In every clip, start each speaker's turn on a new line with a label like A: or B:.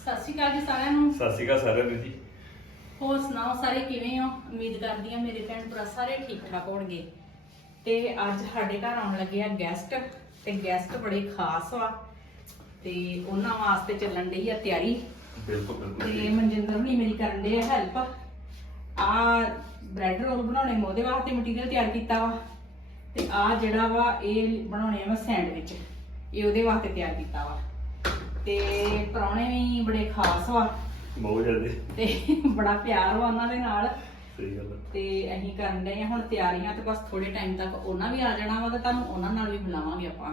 A: ਸਤਿ ਸ਼੍ਰੀ ਅਕਾਲ ਜੀ ਸਾਰਿਆਂ ਨੂੰ।
B: ਸਤਿ ਸ਼੍ਰੀ ਅਕਾਲ ਸਾਰਿਆਂ ਨੂੰ ਜੀ।
A: ਹੋਰ ਸੁਣਾਓ ਸਾਰੇ ਕਿਵੇਂ ਹੋ? ਉਮੀਦ ਕਰਦੀ ਹਾਂ ਮੇਰੇ ਭੈਣ ਭਰਾ ਸਾਰੇ ਠੀਕ ਠਾਕ ਹੋਣਗੇ। ਤੇ ਅੱਜ ਸਾਡੇ ਘਰ ਆਉਣ ਲੱਗੇ ਆ ਗੈਸਟ, ਤੇ ਗੈਸਟ ਬੜੇ ਖਾਸ ਵਾ ਤੇ ਉਹਨਾਂ ਵਾਸਤੇ ਚੱਲਣ ਡਈ ਆ ਤਿਆਰੀ।
B: ਬਿਲਕੁਲ
A: ਤੇ ਮਨਜਿੰਦਰ ਵੀ ਮੇਰੀ ਕਰਨ ਦੇ ਆ ਹੈਲਪ। ਆ ਬ੍ਰੈਡ ਰੋਲ ਬਣਾਉਣੇ ਮੈਂ ਉਹਦੇ ਵਾਸਤੇ ਮਟੀਰੀਅਲ ਤਿਆਰ ਕੀਤਾ ਵਾ, ਤੇ ਆ ਜਿਹੜਾ ਵਾ ਇਹ ਬਣਾਉਣੇ ਆ ਮੈਂ ਸੈਂਡਵਿਚ, ਇਹ ਉਹਦੇ ਵਾਸਤੇ ਤਿਆਰ ਕੀਤਾ ਵਾ। ਤੇ ਪ੍ਰਾਹੁਣੇ ਵੀ ਬੜੇ ਖਾਸ ਵਾ,
B: ਬਹੁਤ ਜ਼ਿਆਦਾ
A: ਤੇ ਬੜਾ ਪਿਆਰ ਵਾ ਉਹਨਾਂ ਦੇ ਨਾਲ।
B: ਸਹੀ ਗੱਲ ਹੈ।
A: ਤੇ ਅਸੀਂ ਕਰਨ ਡਏ ਆ ਹੁਣ ਤਿਆਰੀਆਂ, ਤੇ ਬਸ ਥੋੜੇ ਟਾਈਮ ਤੱਕ ਉਹਨਾਂ ਵੀ ਆ ਜਾਣਾ ਵਾ, ਤੇ ਤੁਹਾਨੂੰ ਉਹਨਾਂ ਨਾਲ ਵੀ ਬੁਲਾਵਾਂਗੇ ਆਪਾਂ।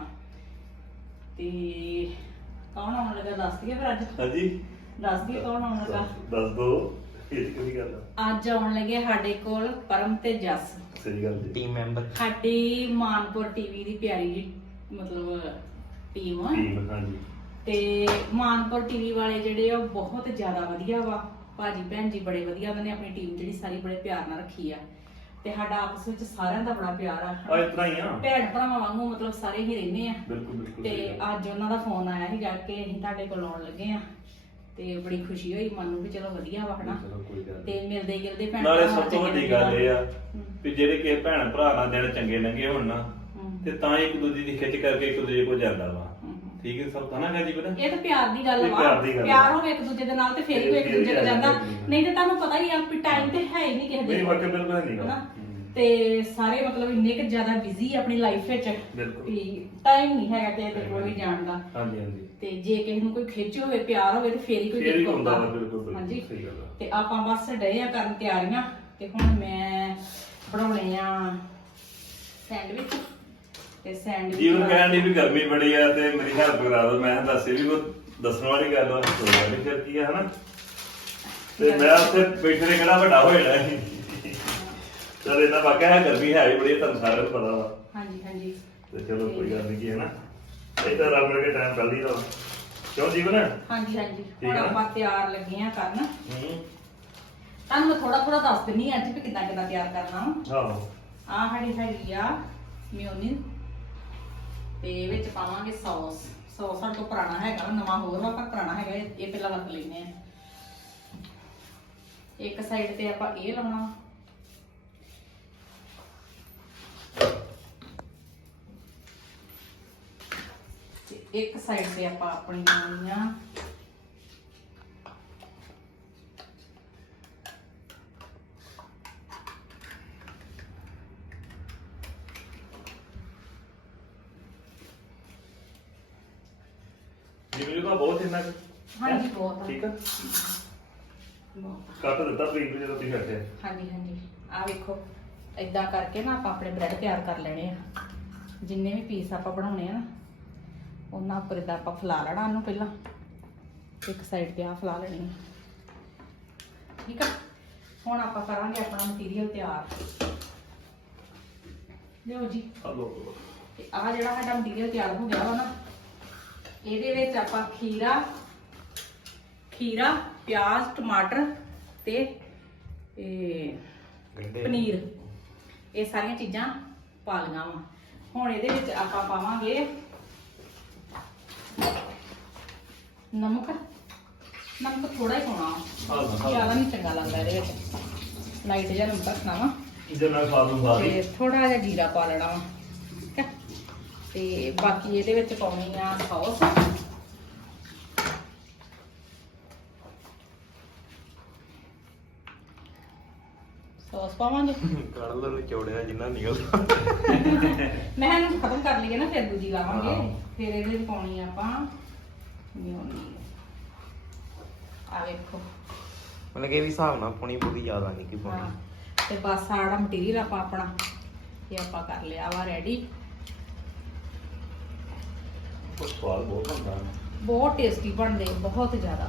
A: ਤੇ ਕੌਣ ਆਉਣ ਲੱਗਾ ਦੱਸ ਦਈਏ ਫਿਰ? ਅੱਜ
B: ਹਾਂਜੀ
A: ਦੱਸ ਦਈਏ ਕੌਣ ਆਉਣ ਲੱਗਾ।
B: ਦੱਸ ਦੋ, ਇਹ ਕਿਹੜੀ ਗੱਲ ਆ?
A: ਅੱਜ ਆਉਣ ਲੱਗੇ ਸਾਡੇ ਕੋਲ ਪਰਮ ਤੇ ਜੱਸ,
B: ਸਹੀ ਗੱਲ ਜੀ।
C: ਟੀਮ ਮੈਂਬਰ
A: ਸਾਡੀ ਮਾਨਪੁਰ ਟੀਵੀ ਦੀ ਪਿਆਰੀ ਜੀ ਮਤਲਬ ਟੀਮ।
B: ਹਾਂਜੀ।
A: ਤੇ ਮਾਨਪੁਰ ਟੀਵੀ ਵਾਲੇ ਜਿਹੜੇ ਆ ਬਹੁਤ ਜ਼ਿਆਦਾ ਵਧੀਆ ਵਾ, ਭਾਜੀ ਭੈਣ ਜੀ ਬੜੇ ਵਧੀਆ। ਉਹਨਾਂ ਨੇ ਆਪਣੀ ਟੀਮ ਜਿਹੜੀ ਸਾਰੀ ਬੜੇ ਪਿਆਰ ਨਾਲ ਰੱਖੀ ਆ, ਤੇ ਸਾਡਾ ਆਪਸ ਵਿੱਚ ਸਾਰਿਆਂ ਦਾ ਬੜਾ ਪਿਆਰ ਆ।
B: ਇਤਨਾ ਹੀ ਆ,
A: ਭੈਣ ਭਰਾਵਾਂ ਵਾਂਗੂ ਮਤਲਬ ਸਾਰੇ ਹੀ ਰਹਿੰਦੇ ਆ।
B: ਬਿਲਕੁਲ ਬਿਲਕੁਲ।
A: ਤੇ ਅੱਜ ਉਹਨਾਂ ਦਾ ਫੋਨ ਆਇਆ ਸੀ ਜਾ ਕੇ ਅਸੀਂ ਤੁਹਾਡੇ ਕੋਲ ਆਉਣ ਲੱਗੇ ਆ, ਤੇ ਬੜੀ ਖੁਸ਼ੀ ਹੋਈ ਮਨ ਨੂੰ ਵੀ ਚਲੋ ਵਧੀਆ ਵਾ ਹਨਾ।
B: ਚਲੋ ਕੋਈ ਗੱਲ
A: ਤੇ
B: ਨਹੀਂ।
A: ਮਿਲਦੇ ਗਿਲਦੇ ਭੈਣ
B: ਨਾਲੇ
A: ਭਰਾ
B: ਸਭ ਤੋਂ ਵੱਡੀ ਗੱਲ ਇਹ ਆ ਵੀ ਜਿਹੜੇ ਕਿਸੇ ਭੈਣ ਭਰਾ ਨਾਲ ਦਿਨ ਚੰਗੇ ਲੰਘੇ ਹੋਣ ਨਾ, ਤੇ ਤਾਂ ਇੱਕ ਦੂਜੇ ਦੀ ਖਿੱਚ ਕਰਕੇ ਇੱਕ ਦੂਜੇ ਕੋਲ ਜਾਂਦਾ ਵਾ। ਠੀਕ ਹੈ, ਸਭ ਤਾਂ ਨਾ ਜੀ ਪਤਾ।
A: ਇਹ ਤਾਂ ਪਿਆਰ ਦੀ ਗੱਲ
B: ਇਹ
A: ਵਾ,
B: ਪਿਆਰ ਦੀ ਗੱਲ
A: ਪਿਆਰ ਹੋਵੇ ਇੱਕ ਦੂਜੇ ਦੇ ਨਾਲ ਤੇ ਫੇਰ ਹੀ ਕੋਈ ਇੱਕ ਦੂਜੇ ਕੋਲ ਜਾਂਦਾ।
B: ਬਿਲਕੁਲ।
A: ਨਹੀਂ ਤੇ ਤੁਹਾਨੂੰ ਪਤਾ ਹੀ ਆ ਵੀ ਟਾਈਮ ਤੇ ਹੈ ਹੀ ਨਹੀਂ ਕਿਸੇ ਦੇ
B: ਨਹੀਂ ਵਾਕਿਆ ਬਿਲਕੁਲ ਨਹੀਂ
A: ਹਨਾ।
B: ਗਾ।
A: ਤੇ ਸਾਰੇ ਮਤਲਬ ਇੰਨੇ ਕਿ ਜ਼ਿਆਦਾ ਬਿਜ਼ੀ ਆਪਣੀ ਲਾਈਫ ਵਿੱਚ
B: ਬਿਲਕੁਲ।
A: ਵੀ ਟਾਈਮ ਨਹੀਂ ਹੈਗਾ ਕਿਸੇ ਦੇ ਕੋਲ ਵੀ ਜਾਣ ਦਾ।
B: ਹਾਂਜੀ ਹਾਂਜੀ।
A: ਤੇ ਜੇ ਕਿਸੇ ਨੂੰ ਕੋਈ ਖਿੱਚ ਹੋਵੇ ਪਿਆਰ ਹੋਵੇ ਤੇ ਫੇਰ ਹੀ ਕੋਈ
B: ਫੇਰ ਹੀ
A: ਦਿੱਕਤ
B: ਹੁੰਦਾ ਵਾ,
A: ਹੁੰਦਾ।
B: ਬਿਲਕੁਲ
A: ਹਾਂਜੀ।
B: ਬਿਲਕੁਲ ਸਹੀ ਗੱਲ ਆ।
A: ਤੇ ਆਪਾਂ ਬਸ ਡਏ ਆ ਕਰਨ ਤਿਆਰੀਆਂ, ਤੇ ਹੁਣ ਮੈਂ ਬਣਾਉਣੇ ਆ ਸੈਂਡਵਿਚ। ਤੇ ਸੈਂਡਵਿਚ
B: ਜੀਵਨ ਕਹਿਣ ਦੀ ਵੀ ਗਰਮੀ ਬੜੀ ਆ, ਤੇ ਮੇਰੀ ਹੈਲਪ ਕਰਾ ਦੋ। ਮੈਂ ਦੱਸੇ ਵੀ ਕੋਈ ਦੱਸਣ ਵਾਲੀ ਗੱਲ ਆ, ਕੋਈ ਗੱਲ ਨਹੀਂ ਫਿਰ ਕੀ ਆ ਹਨਾ। ਤੇ ਮੈਂ ਉੱਥੇ ਬੈਠੇ ਨੇ ਕਿਹੜਾ ਵੱਡਾ ਹੋ ਜਾਣਾ ਸੀ। ਚਲ ਇਹਨਾਂ ਵਾਕਿਆ ਹੈ, ਗਰਮੀ ਹੈ ਵੀ ਬੜੀ, ਤੁਹਾਨੂੰ ਸਾਰਿਆਂ ਨੂੰ ਪਤਾ ਵਾ।
A: ਹਾਂਜੀ ਹਾਂਜੀ।
B: ਤੇ ਚਲੋ ਕੋਈ ਗੱਲ ਨਹੀਂ ਕੀ ਹੈ ਨਾ, ਇਹ ਤਾਂ ਰੱਬ ਕਰਕੇ ਟਾਈਮ ਪਹਿਲੀ ਦਾ ਕਿਉਂ ਜੀਵਨ।
A: ਹਾਂਜੀ ਹਾਂਜੀ।
B: ਠੀਕ
A: ਹੁਣ
B: ਆ।
A: ਆਪਾਂ ਤਿਆਰ ਲੱਗੇ ਆ ਕਰਨ।
B: ਹੂੰ।
A: ਤੁਹਾਨੂੰ ਮੈਂ ਥੋੜਾ ਥੋੜਾ ਦੱਸ ਦਿੰਨੀ ਅੱਜ ਵੀ ਕਿੱਦਾਂ ਕਿੱਦਾਂ ਤਿਆਰ ਕਰਨਾ।
B: ਆਹੋ।
A: ਆਹ ਸਾਡੀ ਹੈਗੀ ਆ ਮਿਓਨੀਜ਼, ਤੇ ਵਿੱਚ ਪਾਵਾਂਗੇ ਸੌਸ। ਸੌਸ ਸਾਡੇ ਕੋਲ ਪੁਰਾਣਾ ਹੈਗਾ ਵਾ, ਨਵਾਂ ਹੋਰ ਵਾ ਪਰ ਪੁਰਾਣਾ ਹੈਗਾ, ਇਹ ਪਹਿਲਾਂ ਵਰਤ ਲੈਨੇ ਆ। ਇੱਕ ਸਾਈਡ ਤੇ ਆਪਾਂ ਇਹ ਲਾਉਣਾ, ਤੇ ਇੱਕ ਸਾਈਡ ਤੇ ਆਪਾਂ ਆਪਣੀ ਲਾਉਣੀ ਆ
B: ਜੀਵਨ ਦਾ ਬਹੁਤ ਇੰਨਾ ਕੁ।
A: ਹਾਂਜੀ ਬਹੁਤ ਆ।
B: ਠੀਕ ਆ,
A: ਬਹੁਤ।
B: ਕੱਟ ਦਿੱਤਾ ਬਰੀਕ ਜਦੋਂ ਤੁਸੀਂ ਕੱਟਿਆ।
A: ਹਾਂਜੀ ਹਾਂਜੀ। ਆਹ ਵੇਖੋ ਏਦਾਂ ਕਰਕੇ ਨਾ ਆਪਾਂ ਆਪਣੇ ਬ੍ਰੈਡ ਤਿਆਰ ਕਰ ਲੈਣੇ ਆ। ਜਿੰਨੇ ਵੀ ਪੀਸ ਆਪਾਂ ਬਣਾਉਣੇ ਆ ਨਾ, ਉਹਨਾਂ ਉੱਪਰ ਏਦਾਂ ਆਪਾਂ ਫੈਲਾ ਲੈਣਾ ਉਹਨੂੰ ਪਹਿਲਾਂ। ਇੱਕ ਸਾਈਡ ਤੇ ਆਹ ਫੈਲਾ ਲੈਣੀ ਆ। ਠੀਕ ਆ, ਹੁਣ ਆਪਾਂ ਕਰਾਂਗੇ ਆਪਣਾ ਮਟੀਰੀਅਲ ਤਿਆਰ। ਲਿਓ ਜੀ।
B: ਹਲੋ।
A: ਤੇ ਆਹ ਜਿਹੜਾ ਸਾਡਾ ਮਟੀਰੀਅਲ ਤਿਆਰ ਹੋ ਗਿਆ ਵਾ ਨਾ, ਇਹਦੇ ਵਿੱਚ ਆਪਾਂ ਖੀਰਾ, ਪਿਆਜ਼, ਟਮਾਟਰ ਤੇ ਇਹ ਪਨੀਰ, ਇਹ ਸਾਰੀਆਂ ਚੀਜ਼ਾਂ ਪਾ ਲਈਆਂ ਵਾ। ਹੁਣ ਇਹਦੇ ਵਿੱਚ ਆਪਾਂ ਪਾਵਾਂਗੇ ਨਮਕ ਥੋੜਾ ਹੀ ਪਾਉਣਾ, ਜ਼ਿਆਦਾ ਨਹੀਂ ਚੰਗਾ ਲੱਗਦਾ ਇਹਦੇ ਵਿੱਚ। ਲਾਈਟ ਜਿਹਾ ਨਮਕ ਰੱਖਣਾ ਵਾ,
B: ਜਿੰਨਾ ਖਾ ਲੂੰ ਖਾ ਲਈ।
A: ਤੇ ਥੋੜਾ ਜਿਹਾ ਜੀਰਾ ਪਾ ਲੈਣਾ ਵਾ। ਠੀਕ ਹੈ, ਤੇ ਬਾਕੀ ਇਹਦੇ ਵਿੱਚ ਪਾਉਣੀ ਆ ਸੌਸ। ਸੌਸ ਪਾਵਾਂਗੇ।
C: ਕੱਢ ਲੋ ਚੌੜਿਆ ਜਿੰਨਾ ਨਿਕਲਦਾ।
A: ਮੈਂ ਇਹਨੂੰ ਖਤਮ ਕਰ ਲਈਏ ਨਾ, ਫਿਰ ਦੂਜੀ ਲਾਵਾਂਗੇ।
B: ਹਾਂ।
A: ਫਿਰ ਇਹਦੇ ਵਿੱਚ ਪਾਉਣੀ ਆ ਆਪਾਂ ਮਿਓਨੀਜ਼। ਆ ਵੇਖੋ।
C: ਮਤਲਬ ਕਿ ਇਹ ਵੀ ਹਿਸਾਬ ਨਾਲ ਪਾਉਣੀ ਪੂਰੀ ਜ਼ਿਆਦਾ ਨਹੀਂ ਕਿ
A: ਹਾਂ,
C: ਪਾਉਣੀ।
A: ਤੇ ਬਸ ਸਾਡਾ ਮਟੀਰੀਅਲ ਆਪਾਂ ਆਪਣਾ ਇਹ ਆਪਾਂ ਕਰ ਲਿਆ ਵਾ ਰੈਡੀ।
B: ਉਹ ਸਵਾਦ ਬਹੁਤ ਹੁੰਦਾ।
A: ਬਹੁਤ ਟੇਸਟੀ ਬਣਦੇ, ਬਹੁਤ ਜ਼ਿਆਦਾ।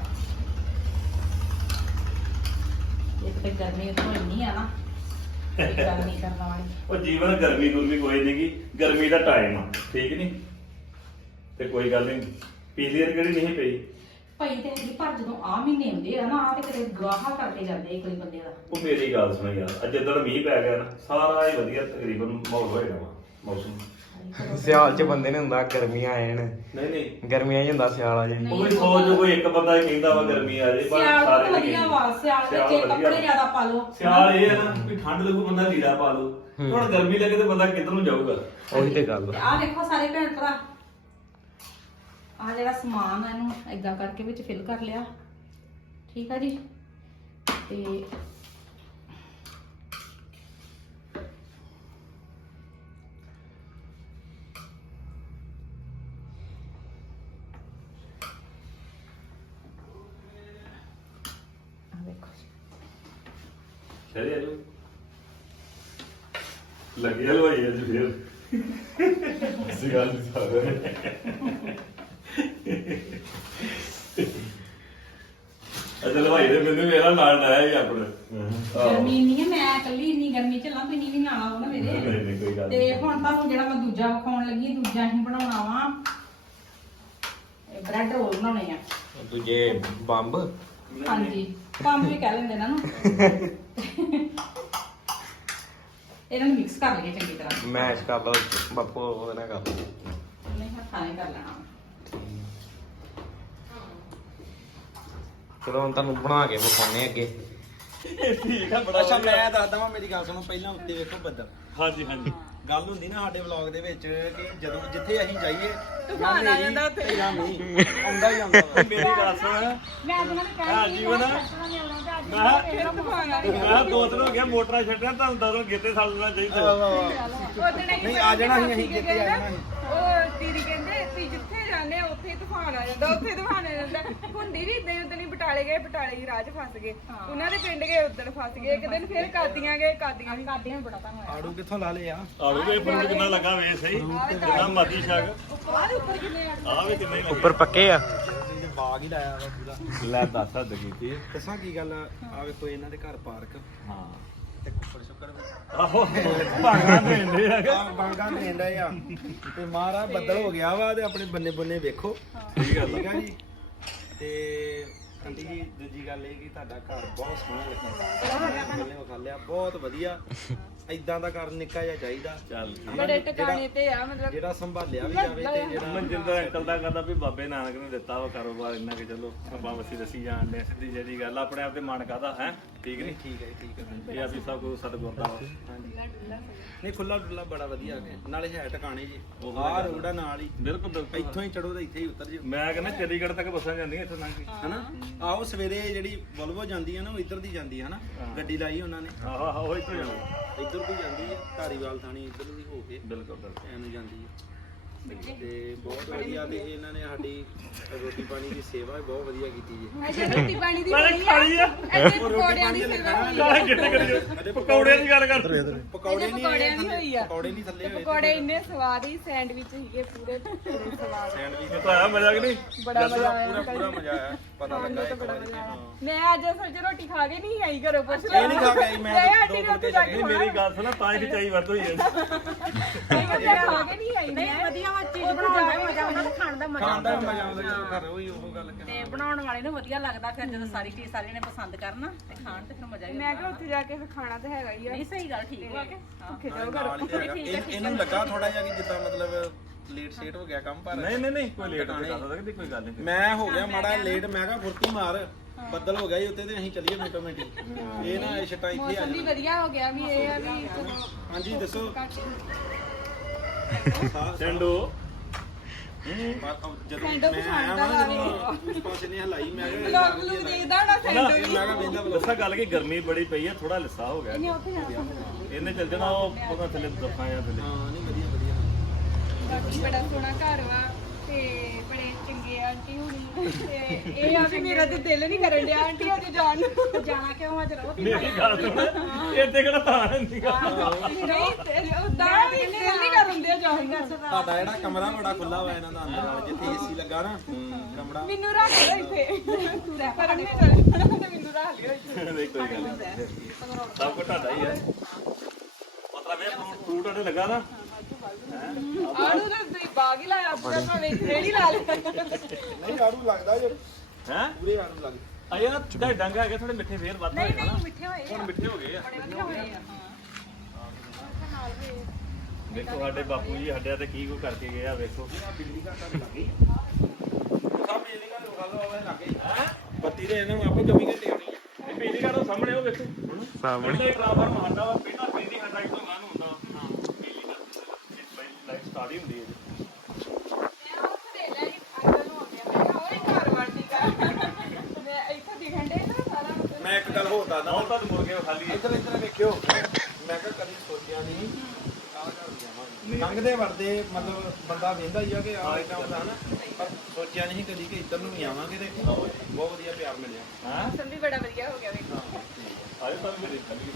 A: ਇੱਕ ਤੇ ਗਰਮੀ ਉਤੋਂ ਇੰਨੀ ਆ ਨਾ, ਕੋਈ ਗੱਲ ਨਹੀਂ ਕਰਨਾ ਵਾਲੀ।
B: ਉਹ ਜੀਵਨ ਗਰਮੀ ਗੁਰਮੀ ਕੋਈ ਨਹੀਂ ਗੀ, ਗਰਮੀ ਦਾ ਟਾਈਮ ਆ, ਠੀਕ ਨਹੀਂ। ਤੇ ਕੋਈ ਗੱਲ ਨਹੀਂ, ਪਿਛਲੀ ਵਾਰ ਕਿਹੜੀ ਨਹੀਂ ਪਈ।
A: ਭਾਈ ਤੇ ਹੈਗੀ, ਪਰ ਜਦੋਂ ਆ ਮਹੀਨੇ ਹੁੰਦੇ ਆ ਨਾ, ਆ ਤੇ ਕਿਤੇ ਗਾਹਾ ਕਰਕੇ ਜਾਂਦੇ ਇੱਕ ਵਾਰੀ ਬੰਦੇ ਦਾ।
B: ਉਹ ਮੇਰੀ ਗੱਲ ਸੁਣ ਯਾਰ, ਅੱਜ ਜਦੋਂ ਮੀਂਹ ਪੈ ਗਿਆ ਨਾ, ਸਾਰਾ ਹੀ ਵਧੀਆ ਤਕਰੀਬਨ ਮਾਹੌਲ ਹੋ ਜਾਣਾ ਵਾ, ਮੌਸਮ।
C: ਸਿਆਲ 'ਚ ਬੰਦੇ ਨੇ ਹੁੰਦਾ ਗਰਮੀਆਂ ਆਏ ਨੇ
B: ਨਹੀਂ
C: ਗਰਮੀਆਂ 'ਚ ਹੁੰਦਾ ਸਿਆਲ ਆ ਜੇ
B: ਉਹ ਵੀ ਸੋਚ ਕੋਈ ਇੱਕ ਬੰਦਾ ਹੀ ਕਹਿੰਦਾ ਵਾ ਗਰਮੀ ਆ ਜੇ ਪਰ
A: ਸਿਆਲ
B: ਸਾਰੇ
A: ਤਾਂ
B: ਨਹੀਂ
A: ਵਧੀਆ
B: ਕਹਿੰਦੇ।
A: ਵਾ ਸਿਆਲ
B: ਸਿਆਲ
A: ਵਿੱਚ
B: ਵਧੀਆ
A: ਕੱਪੜੇ
B: ਵਾ।
A: ਜ਼ਿਆਦਾ ਪਾ ਲਓ
B: ਸਿਆਲ ਇਹ ਹੈ ਨਾ ਵੀ ਠੰਡ ਲੱਗੂ ਬੰਦਾ ਲੀੜਾ ਪਾ ਲਓ ਹੁਣ ਗਰਮੀ ਲੱਗੇ ਤੇ ਬੰਦਾ ਕਿੱਧਰ ਨੂੰ ਜਾਊਗਾ
C: ਉਹੀ ਤੇ ਗੱਲ ਆ।
A: ਆਹ ਦੇਖੋ ਸਾਰੇ ਭੈਣ ਭਰਾ ਆਹ ਜਿਹੜਾ ਸਮਾਨ ਆ ਇਹਨੂੰ ਏਦਾਂ ਕਰਕੇ ਵਿੱਚ ਫਿਲ ਕਰ ਲਿਆ ਠੀਕ ਆ ਜੀ ਤੇ ਆਹ ਦੇਖੋ ਜੀ
B: ਸ਼ਰੀ ਆ ਜੋ ਲੱਗਿਆ ਹੋਈ ਅੱਜ ਫੇਰ ਸਿਗਾਲ ਦੀ ਸਾਰਾ ਅਜਲ ਭਾਈ ਦੇ ਮੈਨੂੰ ਮੇਰਾ ਨਾਲ ਆਇਆ ਹੀ ਆਪਣੇ
A: ਗਰਮੀ ਨਹੀਂ ਹੈ ਮੈਂ ਇਕੱਲੀ ਇੰਨੀ ਗਰਮੀ ਚ ਲਾਂ ਤੁਸੀਂ ਵੀ ਨਾਲ ਆਓ ਨਾ ਮੇਰੇ
B: ਨਹੀਂ ਕੋਈ ਗੱਲ
A: ਤੇ
B: ਨਹੀਂ
A: ਹੁਣ ਤੁਹਾਨੂੰ ਜਿਹੜਾ ਮੈਂ ਦੂਜਾ ਵਿਖਾਉਣ ਲੱਗੀ ਦੂਜਾ ਹੀ ਬਣਾਉਣਾ ਵਾ ਇਹ ਬ੍ਰੈਡ ਰੋਲ ਬਣਾਉਣੇ ਆ
C: ਦੂਜੇ ਬੰਬ
A: ਹਾਂਜੀ ਕੰਮ ਵੀ ਕਹਿ ਲੈਂਦੇ ਨਾ ਨੂੰ ਇਹਨਾਂ ਨੂੰ ਮਿਕਸ ਕਰ ਲਈਏ ਚੰਗੀ ਤਰ੍ਹਾਂ
C: ਮੈਸ਼ ਕਰ ਲਓ ਬਾਪੂ ਉਹਦੇ ਨਾਲ ਕਰ ਲਓ
A: ਨਹੀਂ ਹੱਥਾਂ ਨਾਲ ਕਰ ਲੈਣਾ
C: ਚਲੋ ਹੁਣ ਤੁਹਾਨੂੰ ਬਣਾ ਕੇ ਵਿਖਾਉਣੇ ਅੱਗੇ
B: ਠੀਕ ਆ ਬੜਾ
D: ਅੱਛਾ ਮੈਂ ਦੱਸਦਾ ਵਾਂ ਮੇਰੀ ਗੱਲ ਸੁਣੋ ਪਹਿਲਾਂ ਉੱਤੇ ਵੇਖੋ ਬੱਦਲ
B: ਹਾਂਜੀ ਹਾਂਜੀ
D: ਗੱਲ ਹੁੰਦੀ ਨਾ ਸਾਡੇ ਵਲੌਗ ਦੇ ਵਿੱਚ ਕਿ ਜਦੋਂ ਜਿੱਥੇ ਅਸੀਂ ਜਾਈਏ
A: ਤੂਫਾਨ ਆ ਜਾਂਦਾ ਉੱਥੇ।
D: ਜਾਂ ਮੀਂਹ ਆਉਂਦਾ ਹੀ ਆਉਂਦਾ ਵਾ।
B: ਮੇਰੀ ਗੱਲ ਸੁਣ
A: ਮੈਂ ਅੱਜ ਨਾਲ
B: ਹਾਂ ਜੀਵਨ ਮੈਂ ਦੋ ਦਿਨ ਹੋ ਗਿਆ ਮੋਟਰਾਂ ਛੱਡਿਆ ਤੁਹਾਨੂੰ ਦਰੋਂ ਗੇਤੇ ਸਾਲਣਾ ਚਾਹੀਦਾ
D: ਨਹੀਂ ਆ ਜਾਣਾ ਅਸੀਂ ਜਿੱਥੇ ਆ ਜਾਣਾ ਅਸੀਂ
E: ਉਹ ਦੀਦੀ ਕਹਿੰਦੇ ਤੁਸੀਂ ਜਿੱਥੇ ਜਾਂਦੇ ਆ ਉੱਥੇ ਹੀ ਤੂਫਾਨ ਆ ਜਾਂਦਾ ਉੱਥੇ ਤੂਫਾਨ ਆ ਜਾਂਦਾ ਹੁੰਦੀ ਵੀ ਇਦਾਂ ਉਦੋਂ ਹੀ ਬਟਾਲੇ ਗਏ ਬਟਾਲੇ ਹੀ ਰਾਹ 'ਚ ਫਸ ਗਏ ਉਹਨਾਂ ਦੇ ਪਿੰਡ ਗਏ ਉਦੋਂ ਫਸ ਗਏ ਇੱਕ ਦਿਨ ਫਿਰ ਕਾਦੀਆਂ ਗਏ ਕਾਦੀਆਂ ਵੀ
A: ਕਾਦੀਆਂ ਬੜਾ ਤੁਹਾਨੂੰ
D: ਆੜੂ ਕਿੱਥੋਂ ਲਾ ਲਏ ਆ
B: ਆਲੂਗੇ ਫਰੂਟ ਕਿੰਨਾ ਲੱਗਾ ਵੇ ਸਹੀ ਕਿੰਨਾ ਮਰਦੀ ਛਕ
E: ਉੱਪਰ ਕਿੰਨੇ ਆ
B: ਆ ਵੀ ਕਿੰਨੇ ਲੱਗੇ
C: ਉੱਪਰ ਪੱਕੇ ਆ
D: ਇਹਨੇ ਬਾਗ ਹੀ ਲਾਇਆ ਵਾ ਪੂਰਾ
B: ਲੈ ਦੱਸ ਹੱਦ ਕੀਤੀ
D: ਦੱਸਾਂ ਕੀ ਗੱਲ ਆ ਵੇਖੋ ਇਹਨਾਂ ਦੇ ਘਰ ਪਾਰਕ
B: ਹਾਂ
D: ਤੇ ਕੁੱਪੜ ਸ਼ੁੱਕਰ
B: ਆਹੋ ਭਾਗਾਂ ਦੇਂਦੇ ਆ
D: ਆ ਬਾਗਾਂ ਦੇਣ ਡਏ ਆ ਤੇ ਮਹਾਰਾਜ ਬੱਦਲ ਹੋ ਗਿਆ ਵਾ ਤੇ ਆਪਣੇ ਬੰਨੇ ਬੰਨੇ ਵੇਖੋ
B: ਠੀਕ ਗੱਲ
D: ਠੀਕ ਆ ਜੀ ਤੇ ਆਂਟੀ ਜੀ ਦੂਜੀ ਗੱਲ ਇਹ ਕਿ ਤੁਹਾਡਾ ਘਰ ਬਹੁਤ ਸੋਹਣਾ ਲੱਗਾ ਮੈਨੇ ਵਿਖਾ ਲਿਆ ਬਹੁਤ ਵਧੀਆ ਇਦਾਂ ਦਾ ਘਰ ਨਿੱਕਾ ਜਿਹਾ ਚਾਹੀਦਾ
B: ਚੱਲ
E: ਬੜੇ ਟਿਕਾਣੇ ਤੇ ਆ ਮਤਲਬ
D: ਜਿਹੜਾ ਸੰਭਾਲਿਆ ਵੀ ਜਾਵੇ ਤੇ ਜਿਹੜਾ
B: ਮਨਜਿੰਦਰ ਅੰਕਲ ਦਾ ਕਰਦਾ ਵੀ ਬਾਬੇ ਨਾਨਕ ਨੇ ਦਿੱਤਾ ਵਾ ਕਾਰੋਬਾਰ ਇੰਨਾ ਕਿ ਚਲੋ ਆਪਾਂ ਵਸੀ ਦਸੀ ਜਾਣ ਦੇ ਸਿੱਧੀ ਜਿਹੜੀ ਗੱਲ ਆਪਣੇ ਆਪ ਤੇ ਮਨ ਕਾਦਾ ਹੈ ਠੀਕ ਨਹੀਂ
D: ਠੀਕ ਹੈ ਠੀਕ ਹੈ
B: ਇਹ ਅਸੀਂ ਸਭ ਕੁਝ ਸਤਿਗੁਰ ਦਾ ਵਾ
D: ਹਾਂਜੀ ਨਹੀਂ ਖੁੱਲਾ ਡੁੱਲਾ ਬੜਾ ਵਧੀਆ ਹੈ ਨਾਲੇ ਹੈ ਟਿਕਾਣੇ ਜੀ ਆਹ ਰੋਡ ਆ ਨਾਲ ਹੀ
B: ਬਿਲਕੁਲ ਬਿਲਕੁਲ
D: ਇੱਥੋਂ ਹੀ ਚੜੋ ਤੇ ਇੱਥੇ ਹੀ ਉਤਰ ਜਿਓ
B: ਮੈਂ ਕਹਿੰਦਾ ਚੰਡੀਗੜ੍ਹ ਤੱਕ ਬੱਸਾਂ ਜਾਂਦੀਆਂ ਇੱਥੋਂ ਲੰਘ ਕੇ
D: ਹਨਾ ਆਓ ਸਵੇਰੇ ਜਿਹੜੀ ਵੋਲਵੋ ਜਾਂਦੀ ਆ ਨਾ ਉਹ ਇੱਧਰ ਦੀ ਜਾਂਦੀ ਹੈ ਹਨਾ ਗੱਡੀ ਲਾਈ ਉਹਨਾਂ ਨੇ
B: ਆਹੋ ਆਹੋ ਉਹ ਇੱਥੋਂ ਜਾਣਾ
D: ਇੱਧਰ ਦੀ ਜਾਂਦੀ ਆ ਧਾਰੀਵਾਲ ਥਾਣੀ ਇੱਧਰ ਦੀ ਹੋ ਕੇ
B: ਬਿਲਕੁਲ ਬਿਲਕੁਲ
D: ਐਨੂੰ ਜਾਂਦੀ ਹੈ ਤੇ ਬਹੁਤ ਵਧੀਆ ਤੇ ਇਹਨਾਂ ਨੇ ਸਾਡੀ ਰੋਟੀ ਪਾਣੀ ਦੀ ਸੇਵਾ ਵੀ ਬਹੁਤ ਵਧੀਆ ਕੀਤੀ ਜੀ
E: ਅਜੇ ਰੋਟੀ ਪਾਣੀ ਦੀ
B: ਪਹਿਲੇ
E: ਬਣੀ
B: ਖਾਲੀ ਆ
E: ਅਜੇ ਪਕੌੜਿਆਂ ਦੀ ਸੇਵਾ ਹੋਈ ਆ
B: ਨਾ ਕਿੱਥੇ ਕਰੀਏ ਪਕੌੜਿਆਂ ਦੀ ਗੱਲ ਕਰ
D: ਪਕੌੜੇ
E: ਅਜੇ ਪਕੌੜਿਆਂ ਦੀ ਹੋਈ ਆ
D: ਪਕੌੜੇ ਨਹੀਂ ਥੱਲੇ ਹੋਏ
E: ਪਕੌੜੇ ਇੰਨੇ ਸਵਾਦ ਹੀ ਸੈਂਡਵਿਚ ਸੀਗੇ ਪੂਰੇ ਪੂਰੇ ਸਵਾਦ
D: ਸੈਂਡਵਿਚ
B: ਤਾਂ ਆਇਆ ਮਜ਼ਾ ਕਿ ਨਹੀਂ
E: ਬੜਾ ਮਜ਼ਾ ਆਇਆ
D: ਪੂਰਾ ਪੂਰਾ ਮਜ਼ਾ ਆਇਆ ਪਤਾ ਲੱਗਾ
E: ਤਾਂ
D: ਇੱਕ
E: ਬੜਾ
D: ਵਾਰੀ
E: ਮਜ਼ਾ ਆਇਆ ਮੈਂ ਅੱਜ ਅਸਲ 'ਚ ਰੋਟੀ ਖਾ ਕੇ ਨਹੀਂ ਆਈ ਘਰੋਂ ਪੁੱਛ
D: ਇਹ ਨਹੀਂ ਖਾ ਕੇ ਆਈ, ਮੈਂ
E: ਆਂਟੀ ਨੇ ਉੱਥੇ ਜਾ ਕੇ
B: ਨਹੀਂ ਮੇਰੀ ਗੱਲ ਸੁਣਾ ਤਾਂ ਹੀ ਚਾਈ ਵੱਧ ਹੋਈ ਹੈ
E: ਮੈਂ ਖਾ ਕੇ ਨਹੀਂ ਆਈ
A: ਨਹੀਂ ਵਧੀਆ ਵਾ ਚੀਜ਼ ਬਣਾਉਣ ਦਾ ਮਜ਼ਾ ਆਉਂਦਾ ਖਾਣ ਦਾ ਮਜ਼ਾ
D: ਖਾਣ ਦਾ
A: ਆਉਂਦਾ
D: ਵੀ ਮਜ਼ਾ ਆਉਂਦਾ ਜਦੋਂ ਘਰ ਉਹੀ ਉਹ ਗੱਲ ਕਿ
A: ਤੇ ਬਣਾਉਣ ਵਾਲੇ ਨੂੰ ਵਧੀਆ ਲੱਗਦਾ ਫਿਰ ਜਦੋਂ ਸਾਰੀ ਚੀਜ਼ ਸਾਰਿਆਂ ਨੇ ਪਸੰਦ ਕਰਨਾ ਤੇ ਖਾਣ ਤੇ ਫਿਰ ਮਜ਼ਾ ਵੀ
E: ਮੈਂ ਕਿਹਾ ਉੱਥੇ ਜਾ ਕੇ ਫਿਰ ਖਾਣਾ ਤਾਂ ਹੈਗਾ ਹੀ ਆ
A: ਨਹੀਂ ਸਹੀ ਗੱਲ ਠੀਕ ਵਾ ਕੇ
E: ਭੁੱਖੇ ਜਾਓ
D: ਨਾਲ ਹੀ ਤੇ ਹੈਗਾ। ਇਹਨੂੰ ਲੱਗਾ ਥੋੜਾ ਜਿਹਾ ਕਿ ਜਿੱਦਾਂ ਮਤਲਬ ਲੇਟ ਸੇਟ ਹੋ ਗਿਆ ਕੰਮ ਪਰ
B: ਨਹੀਂ ਨਹੀਂ ਨਹੀਂ ਕੋਈ ਲੇਟ ਨਹੀਂ ਕਰ ਸਕਦੀ ਕੋਈ ਗੱਲ ਨਹੀਂ
D: ਮੈਂ ਹੋ ਗਿਆ ਮਾੜਾ ਲੇਟ ਮੈਂ ਕਿਹਾ ਫੁਰਤੀ ਮਾਰ ਬੱਦਲ ਹੋ ਗਿਆ ਜੀ ਉੱਤੇ ਤੇ ਅਸੀਂ ਚੱਲੀਏ ਮਿੰਟੋ ਮਿੰਟੀ ਇਹ ਨਾ ਛਟਾ ਇੱਥੇ ਆ
E: ਮੌਸਮ ਵੀ
D: ਜਾਣਾ
E: ਵਧੀਆ ਹੋ ਗਿਆ ਵੀ ਇਹ ਆ ਵੀ ਚਲੋ
D: ਹਾਂਜੀ ਦੱਸੋ
B: ਟੈਂਡੋ
D: ਜਦੋਂ ਮੈਂ ਆਇਆ ਨਾ ਜਦੋਂ ਕੁਛ ਨਹੀਂ ਹਲਾਈ ਮੈਂ ਕਿਹਾ
E: ਲੋਕ ਲੋਕ ਦੇਖਦਾ ਨਾ
D: ਮੈਂ ਕਿਹਾ ਵੇਂਦਾ
B: ਦੱਸਾਂ ਗੱਲ ਕਿ ਗਰਮੀ ਬੜੀ ਪਈ ਹੈ ਥੋੜਾ ਲਿੱਸਾ ਹੋ ਗਿਆ
E: ਇਹਨੇ ਉੱਥੇ ਜਾਣਾ
B: ਇਹਨੇ ਚੱਲ ਜਾਣਾ ਉਹ ਉਹਦਾ ਥੱਲੇ ਦਫਾ ਜਾਂ ਥੱਲੇ
D: ਹਾਂ ਨਹੀਂ ਵਧੀਆ ਵਧੀਆ
E: ਬਾਕੀ ਬੜਾ ਸੋਹਣਾ ਘਰ ਵਾ ਤੇ ਬੜੇ ਚੰਗੇ ਆਂਟੀ ਹੁਣੀ ਤੇ ਇਹ ਆ ਵੀ ਮੇਰਾ ਤੇ ਦਿਲ ਨਹੀਂ ਕਰਨ ਡਿਆ ਆਂਟੀ ਅੱਜ ਜਾਣ ਨੂੰ
A: ਜਾਣਾ ਕਿਉਂ ਅੱਜ ਰਹੋ
B: ਮੇਰੀ ਗੱਲ ਸੁਣ ਇੱਥੇ ਕਿਹੜਾ ਤਾਂ ਨਹੀਂ
E: ਨਹੀਂ ਉਦਾਂ ਵੀ ਦਿਲ ਨਹੀਂ ਕਰਨ ਡਿਆ ਜਾਣ ਨੂੰ
D: ਤੁਹਾਡਾ ਜਿਹੜਾ ਕਮਰਾ ਬੜਾ ਖੁੱਲਾ ਵਾ ਇਹਨਾਂ ਦਾ ਅੰਦਰ ਨਾਲ ਜਿੱਥੇ ਏਸੀ ਲੱਗਾ ਨਾ ਕਮਰਾ
E: ਮੈਨੂੰ ਰੱਖ ਲਓ ਇੱਥੇ ਪਰ ਨਹੀਂ ਚੱਲਣਾ ਤੇ ਮੈਨੂੰ ਰੱਖ ਲਿਓ ਇੱਥੇ
B: ਨਹੀਂ ਕੋਈ ਗੱਲ ਨਹੀਂ ਸਭ ਕੁਝ ਤੁਹਾਡਾ ਹੀ ਹੈ ਮਤਲਬ ਇਹ ਫਰੂਟ ਉਹਨੇ ਲੱਗਾ ਨਾ
E: ਆੜੂ ਦਾ ਤੁਸੀਂ ਬਾਗ ਹੀ ਲਾਇਆ ਆਪਣਾ ਭਾਵੇਂ ਰੇੜੀ ਲਾ ਲੈ
D: ਨਹੀਂ ਆੜੂ ਲੱਗਦਾ ਜੇ
B: ਹੈ
D: ਪੂਰੇ ਆੜੂ ਲੱਗਦਾ
B: ਆ ਯਾਰ ਤੁਹਾਡੇ ਡੰਗਾ ਹੈਗੇ ਥੋੜੇ ਮਿੱਠੇ ਫੇਰ ਵੱਧ ਹੋਏ ਨਾ
A: ਮਿੱਠੇ ਹੋਏ
B: ਹੁਣ ਮਿੱਠੇ ਹੋ ਗਏ ਆ
A: ਬੜੇ ਵਧੀਆ ਹੋਏ ਆ
B: ਵੇਖੋ ਸਾਡੇ ਬਾਪੂ ਜੀ ਸਾਡੇ ਤੇ ਕੀ ਕੋ ਕਰਕੇ ਗਏ ਆ ਵੇਖੋ
D: ਬਿਜਲੀ ਘਰ ਤਾਂ ਲੱਗੀ ਸਭ ਬਿਜਲੀ ਘਰ ਵਿਖਾ ਲਓ ਆਵੇ ਲੱਗੇ ਬੱਤੀ ਦੇ ਇਹਨਾਂ ਨੂੰ ਆਪੇ 24 ਘੰਟੇ ਆਉਣੀ ਹੈ
B: ਬਿਜਲੀ ਘਰ ਸਾਹਮਣੇ ਉਹ ਵੇਖੋ
C: ਸਾਹਮਣੇ
B: ਪਹਿਲਾਂ ਟਰਾਂਸਫਾਰਮਰ ਮਾਰਦਾ ਵਾ ਪਹਿਲਾਂ ਪੈਂਦੀ ਹਟਾ ਤੋਂ ਗਾਂ ਨੂੰ ਹੁੰਦਾ ਹਾਂ ਬਿਜਲੀ ਘਰ ਪਹਿਲੀ ਲਾਈਟ ਸਟਾਰਟ ਹੀ ਹੁੰਦੀ ਹੈ
D: ਮੈਂ ਇੱਕ ਗੱਲ ਹੋਰ ਦੱਸਦਾ
B: ਹੁਣ ਤਾਂ ਮੁਰਗੇ ਖਾਲੀ
D: ਇੱਧਰ ਇੱਧਰ ਵੇਖਿਓ ਮੈਂ ਕਿਹਾ ਕਦੀ ਸੋਚਿਆ ਨਹੀਂ ਆਹ ਘਰ ਜਾਵਾਂਗੇ ਲੰਘਦੇ ਵੜਦੇ ਮਤਲਬ ਬੰਦਾ ਵੇਂਦਾ ਹੀ ਆ ਕਿ ਆਹ ਕੰਮ ਦਾ ਹਨਾ ਪਰ ਸੋਚਿਆ ਨਹੀਂ ਕਦੀ ਕਿ ਇੱਧਰ ਨੂੰ ਵੀ ਆਵਾਂਗੇ ਤੇ ਬਹੁਤ ਵਧੀਆ ਪਿਆਰ ਮਿਲਿਆ
B: ਹਾਂ
E: ਮੌਸਮ ਵੀ ਬੜਾ ਵਧੀਆ ਹੋ ਗਿਆ ਵੇਖੋ
B: ਆਏ ਤਾਂ ਮੇਰੇ ਖਾਲੀ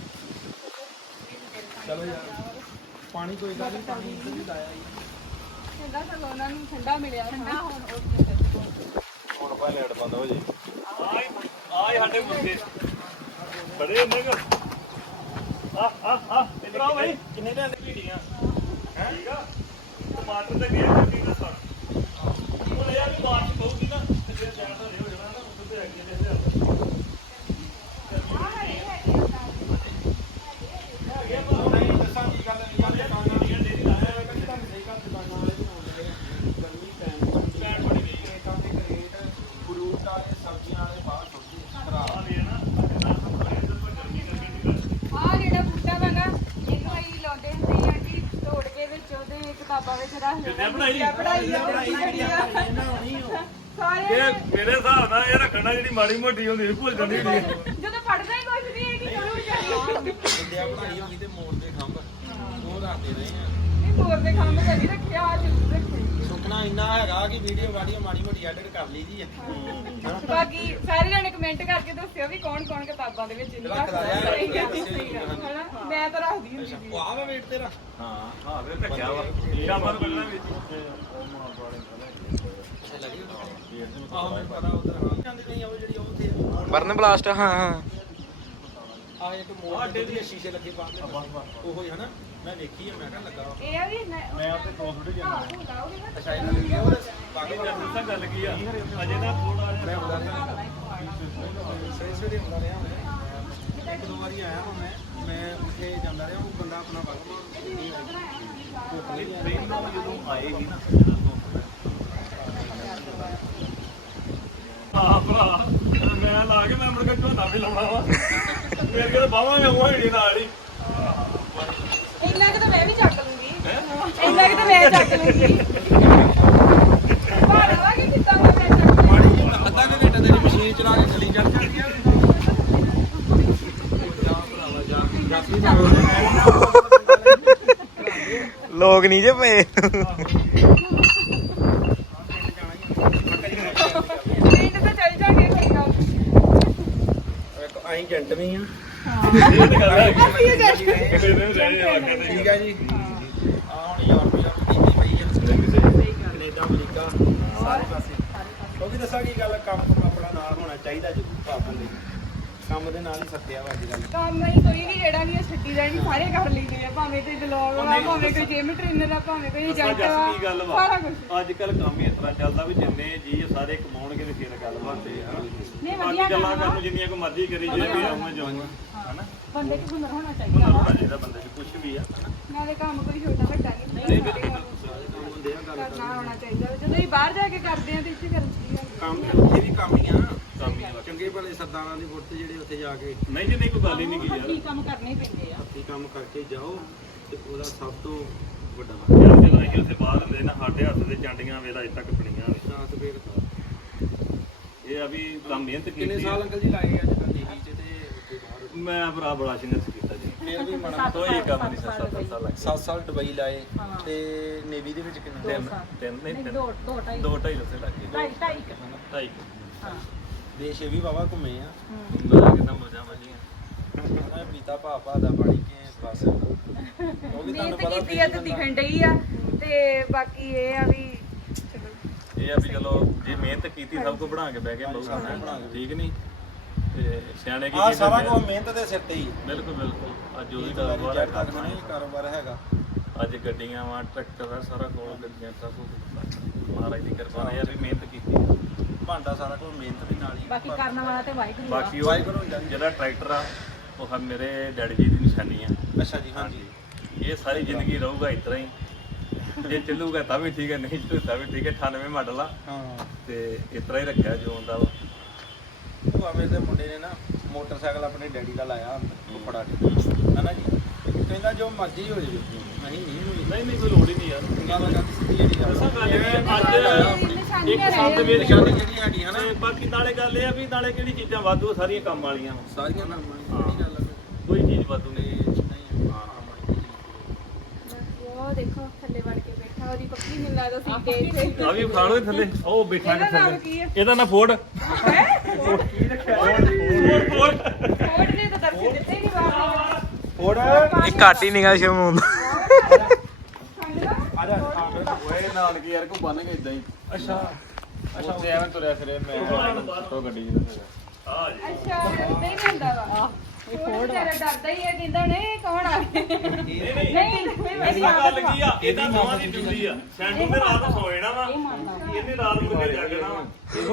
D: ਚਲੋ ਯਾਰ ਪਾਣੀ ਕੋਈ ਗੱਲ ਨਹੀਂ ਪਾਣੀ ਇੱਧਰ ਵੀ ਲਾਇਆ ਹੀ
E: ਠੰਡਾ ਸਗੋਂ ਉਹਨਾਂ ਨੂੰ ਠੰਡਾ ਮਿਲਿਆ ਠੰਡਾ ਹੁਣ
D: ਹੁਣ ਭਾਈ ਲੈਟ ਬੰਦ ਹੋ ਜੇ
B: ਆਏ ਸਾਡੇ ਮੁਰਗੇ ਬੜੇ ਨੇ ਗਾ ਆ ਇਧਰ ਆਓ ਭਾਈ
D: ਕਿੰਨੇ ਲੈਂਦੇ
B: ਭੀੜੀਆਂ ਹੈ ਠੀਕ ਆ ਟਮਾਟਰ ਤੇ ਗਏ ਕੀ ਦੱਸਾਂ ਉਹ ਲੈ ਆ ਵੀ ਬਾਤ ਕਹੂਗੀ ਨਾ ਤੇ ਫਿਰ ਜਾਣਾ ਤਾਂ ਹੋ ਜਾਣਾ ਨਾ ਉੱਥੇ ਤੇ ਅੱਗੇ ਦੇ
D: ਨਹੀਂ ਦੱਸਾਂ ਕੀ ਗੱਲ ਨਹੀਂ ਯਾਰ ਦੁਕਾਨਾਂ ਵਾਲੇ ਕਹਿੰਦੇ ਤੁਹਾਨੂੰ ਸਹੀ ਗੱਲ ਦੁਕਾਨਾਂ ਵਾਲੇ ਬਣਾਉਂਦੇ ਆ ਗਰਮੀ ਟਾਈਮ ਬੜੀ ਗਈ ਹੈ ਤਾਂ ਦੇ ਰੇਟ ਫਰੂਟ ਵਾਲੇ ਸਬਜ਼ੀਆਂ ਵਾਲੇ ਬਾਹਰ ਸਬਜ਼ੀ ਖਰਾਬ
B: ਆ ਲੈ ਨਾ
E: ਆਹ ਜਿਹੜਾ ਬੂਟਾ ਵਾ ਨਾ ਇਹਨੂੰ ਅਸੀਂ ਲਾਉਂਦੇ ਹੁੰਦੇ ਆ ਕਿ ਤੋੜ ਕੇ ਵਿੱਚ ਉਹਦੇ ਕਿਤਾਬਾਂ ਵਿੱਚ ਰੱਖ
B: ਕਿੱਦਾਂ ਬਣਾਈ?
D: ਇਹਨਾਂ ਹੋਣੀ ਹੋ
E: ਸਾਰੇ
B: ਇਹ ਮੇਰੇ ਹਿਸਾਬ ਨਾਲ ਇਹ ਰੱਖਣਾ ਜਿਹੜੀ ਮਾੜੀ ਮੋਟੀ ਹੁੰਦੀ ਸੀ ਭੁੱਲ ਜਾਂਦੀ ਹੁੰਦੀ ਸੀ
E: ਜਦੋਂ ਪੜਦਾ ਹੀ ਕੁਝ ਨਹੀਂ ਹੈ ਕਿ ਚਲੋ ਵਿਚਾਰੀ
D: ਬੰਦਿਆ ਬਣਾਈ ਹੋਗੀ ਤੇ ਮੋੜ ਦੇ ਖੰਭ ਉਹ ਰੱਖਦੇ ਰਹੇ ਆ
E: ਇਹ ਮੋਰ ਦੇ ਖੰਭ ਤੇ ਨਹੀਂ ਰੱਖਿਆ ਆ ਜ਼ਰੂਰ ਰੱਖੇ
D: ਸੁਪਨਾ ਇੰਨਾ ਹੈਗਾ ਕਿ ਵੀਡੀਓ ਵਾਡੀਓ ਮਾੜੀ ਮੋਟੀ ਐਡਿਟ ਕਰ ਲਈ ਦੀ ਹੈ
E: ਬਾਕੀ ਸਾਰੇ ਜਣੇ ਕਮੈਂਟ ਕਰਕੇ ਦੱਸਿਓ ਵੀ ਕੌਣ ਕੌਣ ਕਿਤਾਬਾਂ ਦੇ ਵਿੱਚ ਇਹਨੂੰ
D: ਰੱਖਦਾ ਯਾਰ,
E: ਸਹੀ ਗੱਲ,
D: ਦੱਸਿਓ
E: ਸਹੀ ਗੱਲ,
D: ਜ਼ਰੂਰ।
E: ਹਨਾ? ਮੈਂ ਤਾਂ ਰੱਖਦੀ ਹੁੰਦੀ ਸੀ
D: ਉਹ ਆ ਵਾ ਵੇਟ ਤੇਰਾ
B: ਹਾਂ ਵੇ ਰੱਖਿਆ ਵਾ ਸ਼ਾਮਾਂ ਨੂੰ ਕੱਢਣਾ ਵਿੱਚ
D: ਆਹ ਮੈਨੂੰ ਪਤਾ ਉਧਰ ਹਾਂ ਜਾਂਦੀ ਨਹੀਂ ਉਹ ਜਿਹੜੀ ਉਹ ਉੱਥੇ
C: ਬਰਨ ਬਲਾਸਟ ਹਾਂ ਹਾਂ
D: ਆ ਇੱਕ ਮੋੜ ਦੇ ਵੀ ਸ਼ੀਸ਼ੇ ਲੱਗੇ ਬਾਹਰ ਉਹੋ ਹੀ ਹਨਾ ਮੈਂ ਵੇਖੀ ਆ ਮੈਂ ਕਿਹਾ ਲੱਗਾ ਵਾ।
E: ਇਹ ਆ ਵੀ
B: ਮੈਂ ਉੱਥੇ ਕੋਲ ਥੋੜੀ ਜਾਣਾ
D: ਅੱਛਾ ਇਹਨਾਂ ਦੇ ਉਹ ਬਾਕੀ
B: ਇਹ ਦੱਸਾਂ ਗੱਲ ਕੀ ਆ ਅਜੇ ਨਾ ਥੋੜਾ
D: ਮੈਂ
B: ਜਿਹਾ
D: ਹੁੰਦਾ ਰਿਹਾ ਸਹੀ ਸਹੀ ਹੁੰਦਾ ਰਿਹਾ ਮੈਂ ਇੱਕ ਦੋ ਵਾਰੀ ਆਇਆ ਹਾਂ ਮੈਂ ਉੱਥੇ ਜਾਂਦਾ ਰਿਹਾ ਉਹ ਬੰਦਾ ਆਪਣਾ
B: ਟ੍ਰੇਨ ਨਾਲ ਜਦੋਂ ਆਏਗੀ ਨਾ ਆਹ ਭਰਾ ਮੈਂ ਲਾ ਕੇ ਮੈਂ ਮੁੜ ਕੇ ਝੋਨਾ ਵੀ ਲਾਉਣਾ ਵਾ ਮੇਰੇ ਕੋਲ ਬਾਹਾਂ ਵੀ ਹੋਣੀ ਨਾਲ ਹੀ
E: ਇੰਨਾ ਕਿ ਤਾਂ ਮੈਂ ਵੀ ਚੱਕ ਲੂੰਗੀ ਇੰਨਾ ਕਿ ਤਾਂ ਮੈਂ ਚੱਕ ਲੂੰਗੀ ਭਾੜਾ ਕਿ ਕਿੱਦਾਂ ਮੈਂ ਚੱਕ
D: ਮਾੜੀ ਜਿਹੀ ਅੱਧਾ ਕੁ ਘੰਟਾ ਤੇਰੀ ਮਸ਼ੀਨ ਚਲਾ ਕੇ ਥੱਲੇ ਚੜ ਗਿਆ ਜਾ ਭਰਾਵਾ ਜਾ ਰਾਤੀ
C: ਲੋਕ ਨਹੀਂ ਜੇ ਪਏ
E: ਪਿੰਡ ਤਾਂ ਚੱਲ ਜਾਗੇ ਕੋਈ ਗੱਲ
D: ਅਸੀਂ ਏਜੰਟ ਵੀ ਆ
B: ਇਹ ਤੇ ਗੱਲ ਹੈ
E: ਅਸੀਂ ਏਜੰਟ
D: ਠੀਕ ਆ ਜੀ ਆ ਹੁਣ ਯੂਰਪ ਕੀਤੀ ਪਈ ਹੈ ਕੈਨੇਡਾ ਅਮਰੀਕਾ ਸਾਰੇ ਪਾਸੇ ਉਹ ਵੀ ਦੱਸਾਂ ਕੀ ਗੱਲ ਕੰਮ ਆਪਣਾ ਨਾਲ ਹੋਣਾ ਚਾਹੀਦਾ ਜ਼ਰੂਰ ਭਾਵੇਂ ਦੇ ਕੰਮ ਦੇ ਨਾਲ ਹੀ ਸੱਤਿਆ ਵਾ ਅੱਜ ਕੱਲ
E: ਕੰਮ ਨਹੀਂ ਕੋਈ ਵੀ ਜਿਹੜਾ ਵੀ ਛੱਡੀ ਜਾਣੀ ਸਾਰੇ ਕਰ ਲਈਦੇ ਆ ਭਾਵੇਂ ਕੋਈ ਬਲੌਗ ਆ ਭਾਵੇਂ ਕੋਈ ਜਿਮ ਟ੍ਰੇਨਰ ਆ ਭਾਵੇਂ ਕੋਈ ਏਜੰਟ ਆ
B: ਕੀ ਗੱਲ
E: ਸਾਰਾ
B: ਵਾ
E: ਕੁਝ
B: ਅੱਜ ਕੱਲ ਕੰਮ ਹੀ ਇਸ ਤਰ੍ਹਾਂ ਚੱਲਦਾ ਵੀ ਜਿੰਨੇ ਜੀ ਸਾਰੇ ਕਮਾਉਣਗੇ ਤੇ ਫਿਰ ਗੱਲ ਬਣਦੀ ਆ
E: ਨਹੀਂ
B: ਬਾਕੀ
E: ਵਧੀਆ
B: ਗੱਲਾਂ
E: ਕੰਮ
B: ਕਰਨ
E: ਆ
B: ਨੂੰ ਜਿੰਨੀਆਂ ਕੋ ਮਰਜ਼ੀ ਕਰੀ ਜਾਵੇ ਆਉਂ ਜਾਊਂਗਾ ਹਨਾ
E: ਬੰਦੇ ਚ ਹੁਨਰ ਹੋਣਾ
B: ਉਹਨਾਂ
E: ਚਾਹੀਦਾ
B: ਨੂੰ ਹੋਣਾ ਚਾਹੀਦਾ ਬੰਦੇ 'ਚ ਕੁਝ ਵੀ ਆ ਹਨਾ
E: ਨਾਲੇ ਕੰਮ ਕੋਈ ਛੋਟਾ ਵੱਡਾ ਨਹੀਂ ਕਰਨਾ ਹੋਣਾ ਚਾਹੀਦਾ ਜਦੋਂ ਹੀ ਬਾਹਰ ਜਾ ਕੇ ਕਰਦੇ ਆ ਤੇ ਇੱਥੇ ਕਰਨ ਦੀ ਗੱਲ
D: ਕੰਮ ਉੱਥੇ ਵੀ ਕੰਮ ਹੀ ਆ
B: ਕੰਮ ਹੀ ਆ
D: ਚੰਗੇ ਭਲੇ ਸਰਦਾਰਾਂ ਦੀ ਬੁੱਤ ਜਿਹੜੇ ਉੱਥੇ ਜਾ ਕੇ
B: ਨਹੀਂ ਜੀ ਨਹੀਂ ਕੋਈ ਗੱਲ ਹੀ ਨਹੀਂ ਕੀ ਯਾਰ
E: ਕੀ ਕੰਮ ਕਰਨੇ ਹੀ ਪੈਂਦੇ ਆ
D: ਹੱਥੀਂ ਕੰਮ ਕਰਕੇ ਜਾਓ ਤੇ ਉਹਦਾ ਸਭ ਤੋਂ ਵੱਡਾ
B: ਯਾਰ ਜਦੋਂ ਅਸੀਂ ਉੱਥੇ ਬਾਹਰ ਹੁੰਦੇ ਨਾ ਸਾਡੇ ਹੱਥ ਦੇ ਚਾਂਡੀਆਂ ਵੇਲਾ ਅਜੇ ਤੱਕ ਪਣੀਆਂ ਨੇ।
D: ਸਾਥ ਫੇਰ
B: ਇਹ ਆ ਵੀ ਕੰਮ ਮਿਹਨਤ
D: ਕਿੰਨੇ
B: ਕੀਤੀ
D: ਸਾਲ ਅੰਕਲ ਜੀ ਲਾਏ ਅੱਜ ਕੱਲ੍ਹ ਨੇਵੀ ਚ ਤੇ ਉੱਥੇ ਬਾਹਰ
B: ਮੈਂ ਭਰਾ ਬੜਾ ਸੰਘਰਸ਼ ਕੀਤਾ ਜੀ
D: ਫੇਰ ਵੀ ਮਾੜਾ
B: ਕੋਈ ਕੰਮ ਨਹੀਂ 7 ਸਾਲ ਲੱਗ
D: 7 ਸਾਲ ਦੁਬਈ ਲਾਏ ਤੇ ਨੇਵੀ ਦੇ ਵਿੱਚ ਕਿੰਨੇ
B: ਤਿੰਨ ਨਹੀਂ ਤਿੰਨ
E: ਦੋ ਢਾਈ
B: ਦੋ ਢਾਈ ਰੁਪਏ ਲੱਗ ਗਏ
E: ਢਾਈ
B: ਢਾਈ
E: ਹਾਂ
D: ਦੇਸ਼ ਇਹ ਵੀ ਵਾਵਾ ਘੁੰਮੇ ਆ
B: ਮੈਂ ਕਿੰਨਾ ਮਜ਼ਾ ਮਜੀਆਂ
D: ਮੈਂ ਪੀਤਾ ਭਾ ਦਾ ਪਾਣੀ ਕੇ ਬਸ ਉਹ ਵੀ ਤੁਹਾਨੂੰ
E: ਮਿਹਨਤ
D: ਪਤਾ
E: ਕੀਤੀ ਆ ਤੇ ਦਿਖਣ ਡਈ ਆ ਤੇ ਬਾਕੀ ਇਹ ਆ ਵੀ
B: ਇਹ ਆ ਵੀ ਚਲੋ ਜੇ ਮਿਹਨਤ ਕੀਤੀ ਸਭ ਕੁਝ ਬਣਾ ਕੇ ਬਹਿ ਗਏ ਬਹੁਤ ਸੋਹਣਾ ਠੀਕ ਨਹੀਂ ਤੇ ਸਿਆਣੇ ਕੀ
D: ਆ
B: ਕੀ
D: ਸਾਰਾ
B: ਕਰਦੇ ਆ?
D: ਕੁਝ ਮਿਹਨਤ ਦੇ ਸਿਰ ਤੇ ਹੀ
B: ਬਿਲਕੁਲ ਬਿਲਕੁਲ ਅੱਜ ਉਹਦੀ
D: ਕਾਰੋਬਾਰ
B: ਕਾਰੋਬਾਰ ਹੈ
D: ਕਾਰੋਬਾਰ ਹੈਗਾ
B: ਅੱਜ ਗੱਡੀਆਂ ਵਾ ਟਰੈਕਟਰ ਆ ਸਾਰਾ ਕੋਲ ਗੱਡੀਆਂ ਸਭ ਕੁਝ ਮਹਾਰਾਜ ਦੀ ਕਿਰਪਾ ਨਾਲ ਇਹ ਆ ਵੀ ਮਿਹਨਤ ਕੀਤੀ
D: ਭਾਂਡਾ ਸਾਰਾ ਕੁਝ ਮਿਹਨਤ ਦੇ ਨਾਲ ਹੀ
E: ਬਾਕੀ ਕਰਨ ਵਾਲਾ ਤੇ ਵਾਹਿਗੁਰੂ ਆ
B: ਬਾਕੀ ਉਹ
D: ਵਾਹਿਗੁਰੂ ਜੀ।
B: ਜਿਹੜਾ ਟਰੈਕਟਰ ਆ ਉਹ ਮੇਰੇ ਡੈਡੀ ਜੀ ਦੀ ਨਿਸ਼ਾਨੀ ਆ
D: ਅੱਛਾ ਜੀ ਹਾਂਜੀ
B: ਇਹ ਸਾਰੀ ਜ਼ਿੰਦਗੀ ਰਹੂਗਾ ਇਸ ਤਰ੍ਹਾਂ ਹੀ ਜੇ ਚੱਲੂਗਾ ਤਾਂ ਵੀ ਠੀਕ ਹੈ ਨਹੀਂ ਚੱਲੂ ਤਾਂ ਵੀ ਠੀਕ ਹੈ 98 ਮਾਡਲ ਆ
D: ਹਾਂ
B: ਤੇ ਇਸ ਤਰ੍ਹਾਂ ਹੀ ਰੱਖਿਆ ਜੋ ਹੁੰਦਾ ਵਾ
D: ਉਹ ਆਵੇਂ ਦੇ ਮੁੰਡੇ ਨੇ ਨਾ ਮੋਟਰਸਾਈਕਲ ਆਪਣੇ ਡੈਡੀ ਦਾ ਲਾਇਆ ਫੜਾ ਕੇ ਹਨਾ ਜੀ ਕਹਿੰਦਾ ਜੋ ਮਰਜ਼ੀ ਹੋ ਜਾਵੇ
B: ਨਹੀਂ ਕੋਈ ਲੋੜ ਹੀ ਨਹੀਂ ਯਾਰ
D: ਗੱਲ ਕਰਦੀ ਸਿੱਧੀ ਜਿਹੜੀ ਗੱਲ
B: ਅਸਾਂ ਗੱਲ ਇਹ ਆ, ਅੱਜ ਇੱਕ ਸੰਤ ਵੇਦ
D: ਨਿਸ਼ਾਨੀ ਜਿਹੜੀ ਸਾਡੀ ਹਨਾ
B: ਤੇ ਬਾਕੀ ਨਾਲੇ ਗੱਲ ਇਹ ਆ ਵੀ ਨਾਲੇ ਕਿਹੜੀ ਚੀਜ਼ਾਂ ਵਾਧੂ ਆ, ਸਾਰੀਆਂ ਕੰਮ ਵਾਲੀਆਂ ਵਾ।
D: ਸਾਰੀਆਂ ਨਾਮਾਂ ਦੀ ਗੱਲ ਆ
B: ਕੋਈ ਚੀਜ਼ ਵਾਧੂ ਨਹੀਂ
E: ਉਹ ਦੇਖੋ ਥੱਲੇ ਵੜ ਕੇ ਬੈਠਾ ਉਹਦੀ ਪੱਕੀ ਮੈਨੂੰ ਲੱਗਦਾ ਸੀਟੇ ਇੱਥੇ
B: ਆ ਵੀ ਖਾ ਲਓ ਥੱਲੇ ਉਹ ਬੈਠਾ
E: ਇਹਦਾ ਨਾਮ
B: ਥੱਲੇ
E: ਕੀ ਹੈ?
B: ਇਹਦਾ ਨਾ ਫੋਰਡ
E: ਕੋਡ ਦੇ ਤਾਂ ਦਰਸ਼ਨ ਦਿੱਤੇ ਨਹੀਂ ਬਾਹਰ
D: ਹੋਰ
C: ਇਹ ਘੱਟ ਹੀ ਨਿਗਾ ਸ਼ਮੂਨ
D: ਆ ਜਾ
F: ਓਏ ਨਾਲ ਕੀ ਯਾਰ ਕੋ ਬੰਨ ਕੇ ਇਦਾਂ ਹੀ
D: ਅੱਛਾ
F: ਉੱਥੇ ਐਵੇਂ ਤੁਰਿਆ ਫਿਰੇ ਮੈਂ ਤੋਂ ਗੱਡੀ ਚ
B: ਆ ਜੀ
E: ਅੱਛਾ ਨਹੀਂ ਹੁੰਦਾ ਵਾ ਇਹ ਕੋਡ ਤੇਰਾ ਡਰਦਾ ਹੀ ਹੈ ਕਹਿੰਦਾ ਨਹੀਂ ਕੌਣ ਆ ਗਿਆ ਨਹੀਂ
B: ਇਹ ਗੱਲ ਕੀ ਆ ਇਹਦਾ ਦੋਵਾਂ ਦੀ ਡਿਊਟੀ ਆ ਸੈਂਟੂ ਨੇ ਰਾਤ ਨੂੰ ਸੌ ਜਾਣਾ ਵਾ ਇਹਨੇ ਰਾਤ ਮੁੜ ਕੇ ਜਾਗਣਾ ਵਾ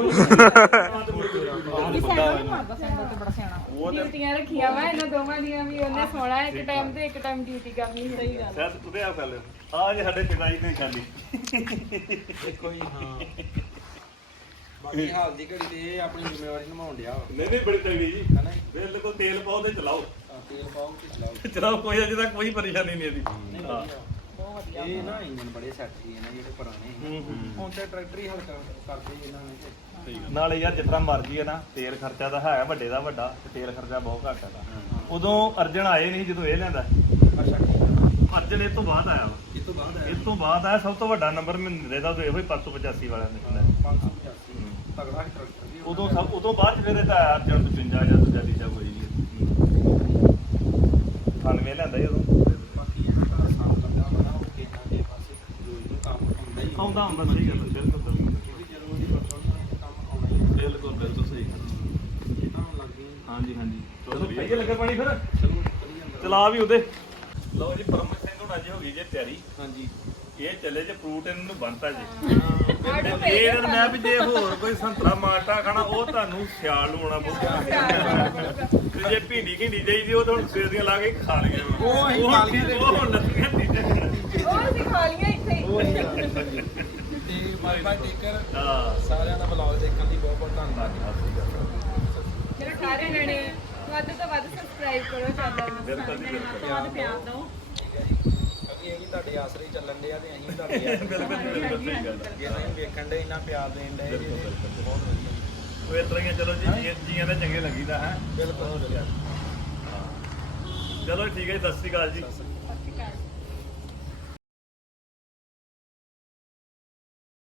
E: ਡਿਊਟੀਆਂ ਰੱਖੀਆਂ ਵਾ ਇਹਨਾਂ ਦੋਵਾਂ ਦੀਆਂ ਵੀ ਉਹਨੇ ਸੋਣਾ ਇੱਕ ਟਾਈਮ ਤੇ ਇੱਕ ਟਾਈਮ ਡਿਊਟੀ ਕਰਨੀ ਸਹੀ ਗੱਲ
B: ਸੈਸ ਕੁਦੇ ਆ ਕਰ ਲਿਓ ਆ ਜੇ ਸਾਡੇ ਪਿਤਾ ਜੀ ਨੇ ਖਾਲੀ
D: ਦੇਖੋ ਜੀ ਹਾਂ ਬਾਕੀ ਹਾਲ ਦੀ ਘੜੀ ਤੇ ਇਹ ਆਪਣੀ ਜ਼ਿੰਮੇਵਾਰੀ ਨਿਭਾਉਣ ਡਿਆ ਵਾ
B: ਨਹੀਂ ਬੜੀ ਤਗੜੀ ਜੀ
D: ਹਨਾ ਜੀ
B: ਬਿਲਕੁਲ ਤੇਲ ਪਾਓ ਤੇ ਚਲਾਓ
D: ਤੇਲ ਪਾਓ ਤੇ ਚਲਾਓ
B: ਚਲਾਓ ਕੋਈ ਅਜੇ ਤੱਕ ਕੋਈ ਪਰੇਸ਼ਾਨੀ ਨਹੀਂ ਇਹਦੀ ਹਾਂ
D: ਇਹ ਨਾ ਇੰਜਨ ਬੜੇ ਸੈੱਟ ਸੀ ਇਹਨਾਂ ਜਿਹੜੇ ਪੁਰਾਣੇ ਹੁਣ ਤੇ ਟਰੈਕਟਰ ਹੀ ਹਲਕਾ ਕਰਦੇ ਹੀ ਇਹਨਾਂ ਨੇ
B: ਨਾਲੇ ਯਾਰ ਜਿਤਨਾ ਮਰਜ਼ੀ ਹੈ ਨਾ ਤੇਲ ਖਰਚਾ ਤਾਂ ਹੈ ਵੱਡੇ ਦਾ ਵੱਡਾ ਤੇ ਤੇਲ ਖਰਚਾ ਬਹੁਤ ਘੱਟ ਹੈ ਉਦੋਂ ਅਰਜਨ ਆਏ ਨਹੀਂ ਜਦੋਂ ਇਹ ਲੈਂਦਾ
D: ਅੱਛਾ ਠੀਕ ਆ
B: ਅਰਜਨ ਇਹ ਤੋਂ ਬਾਅਦ ਆਇਆ ਵਾ
D: ਇਹ ਤੋਂ ਬਾਅਦ
B: ਇਸ ਤੋਂ ਬਾਅਦ ਆਇਆ ਸਭ ਤੋਂ ਵੱਡਾ ਨੰਬਰ ਮਹਿੰਦਰੇ ਦਾ ਤਾਂ ਇਹੋ ਹੀ 585 ਵਾਲਿਆਂ ਨੇ ਹੁੰਦਾ
D: 585 ਤਗੜਾ ਹੀ ਟਰੈਕਟਰ ਵੀ
B: ਉਦੋਂ ਬਾਅਦ ਚ ਫਿਰ ਇਹ ਤਾਂ ਆਇਆ ਅਰਜਨ 55 ਜਾਂ ਦੂਜਾ ਤੀਜਾ ਕੋਈ ਨਹੀਂ 98 ਲੈਂਦਾ ਜੀ ਉਦੋਂ
D: ਬਾਕੀ ਇਹਨਾਂ ਦਾ ਸਾਥ ਲੱਗਾ ਬਣਾ ਉਹ ਕਿੰਨਾ ਦੇ ਪਾਸੇ ਰੋਜ਼ ਨੂੰ ਕੰਮ ਹੁੰਦਾ ਹੀ
B: ਆਉਂਦਾ ਹੁੰਦਾ ਸਹੀ ਗੱਲ ਹੈ, ਬਿਲਕੁਲ
D: ਕਿਉਂਕਿ ਜਦੋਂ ਉਹਦੀ ਵਰਤੋਂ ਨਾਲ ਕੰਮ ਆਉਣਾ ਹੀ
B: ਬਿਲਕੁਲ ਸਹੀ
D: ਇਹਨਾਂ ਨੂੰ ਲੱਗ ਗਈ
B: ਹਾਂਜੀ ਚਲੋ ਪਈਏ ਲੱਗਾ ਪਾਣੀ ਫਿਰ
D: ਚਲੋ ਕਰੀ ਜਾਂਦਾ
B: ਚਲਾ ਵੀ ਉਹਦੇ ਲਓ ਜੀ ਪਰਮਤ ਸਿੰਘ ਹੁਣ ਅੱਜ ਹੋ ਗਈ ਜੇ ਤਿਆਰੀ
D: ਹਾਂਜੀ
B: ਇਹ ਚੱਲੇ ਜੇ ਫਰੂਟ ਇਹਨਾਂ ਨੂੰ ਬੰਨਤਾ ਜੀ
E: ਆਰਡਰ
B: ਇਹ ਇਹਨਾਂ ਮੈਂ ਵੀ ਜੇ ਹੋਰ ਕੋਈ ਸੰਤਰਾ ਮਾਟਾ ਖਾਣਾ ਉਹ ਤੁਹਾਨੂੰ ਸਿਆਲ ਨੂੰ ਆਉਣਾ ਪਊਗਾ ਤੇ ਜੇ ਭਿੰਡੀ ਘਿੰਡੀ ਚਾਹੀਦੀ ਉਹ ਤਾਂ ਹੁਣ ਸਵੇਰ ਦੀਆਂ ਲਾ ਕੇ ਖਾ ਲਈਆਂ
D: ਉਹ ਅਸੀਂ ਖਾ ਲਈਆਂ
B: ਉਹ ਹੁਣ ਨਸੀਆਂ
E: ਉਹ ਅਸੀਂ ਖਾ ਲੀਆਂ ਇੱਥੇ ਹੀ।
D: ਤੇ ਬਾਈ ਬਾਈ ਟੇਕਰ
B: ਹਾਂ
D: ਸਾਰਿਆਂ ਦਾ ਬਲੌਗ ਦੇਖਣ ਲਈ ਬਹੁਤ ਬਹੁਤ ਧੰਨਵਾਦ
E: ਮੇਰੇ ਸਾਰੇ ਜਣੇ ਵੱਧ ਤੋਂ ਵੱਧ ਸਬਸਕ੍ਰਾਈਬ ਕਰੋ ਚੈਨਲ ਨੂੰ
B: ਬਿਲਕੁਲ ਜੀ, ਬਿਲਕੁਲ।
E: ਪਿਆਰ ਦਿਓ
D: ਕਿਉਂਕਿ ਇਹ ਵੀ ਤੁਹਾਡੇ ਆਸਰੇ ਹੀ ਚੱਲਣ ਦੇ ਆ ਤੇ ਅਸੀਂ ਤੁਹਾਡੇ ਆਸਰੇ
B: ਬਿਲਕੁਲ ਸਹੀ ਗੱਲ
D: ਅੱਗੇ ਨਹੀਂ ਵੇਖਣ ਦੇ ਇੰਨਾ ਪਿਆਰ ਦੇਣ ਦੇ ਬਹੁਤ ਵਧੀਆ
B: ਉਹ ਇਸ ਤਰ੍ਹਾਂ ਹੀ ਆ, ਚਲੋ ਜੀ ਜੀਆਂ ਦਾ ਚੰਗੇ ਲੱਗੀਦਾ ਹੈ
D: ਬਿਲਕੁਲ
B: ਚਲੋ ਠੀਕ ਹੈ ਜੀ, ਸਤਿ ਸ਼੍ਰੀ ਅਕਾਲ ਜੀ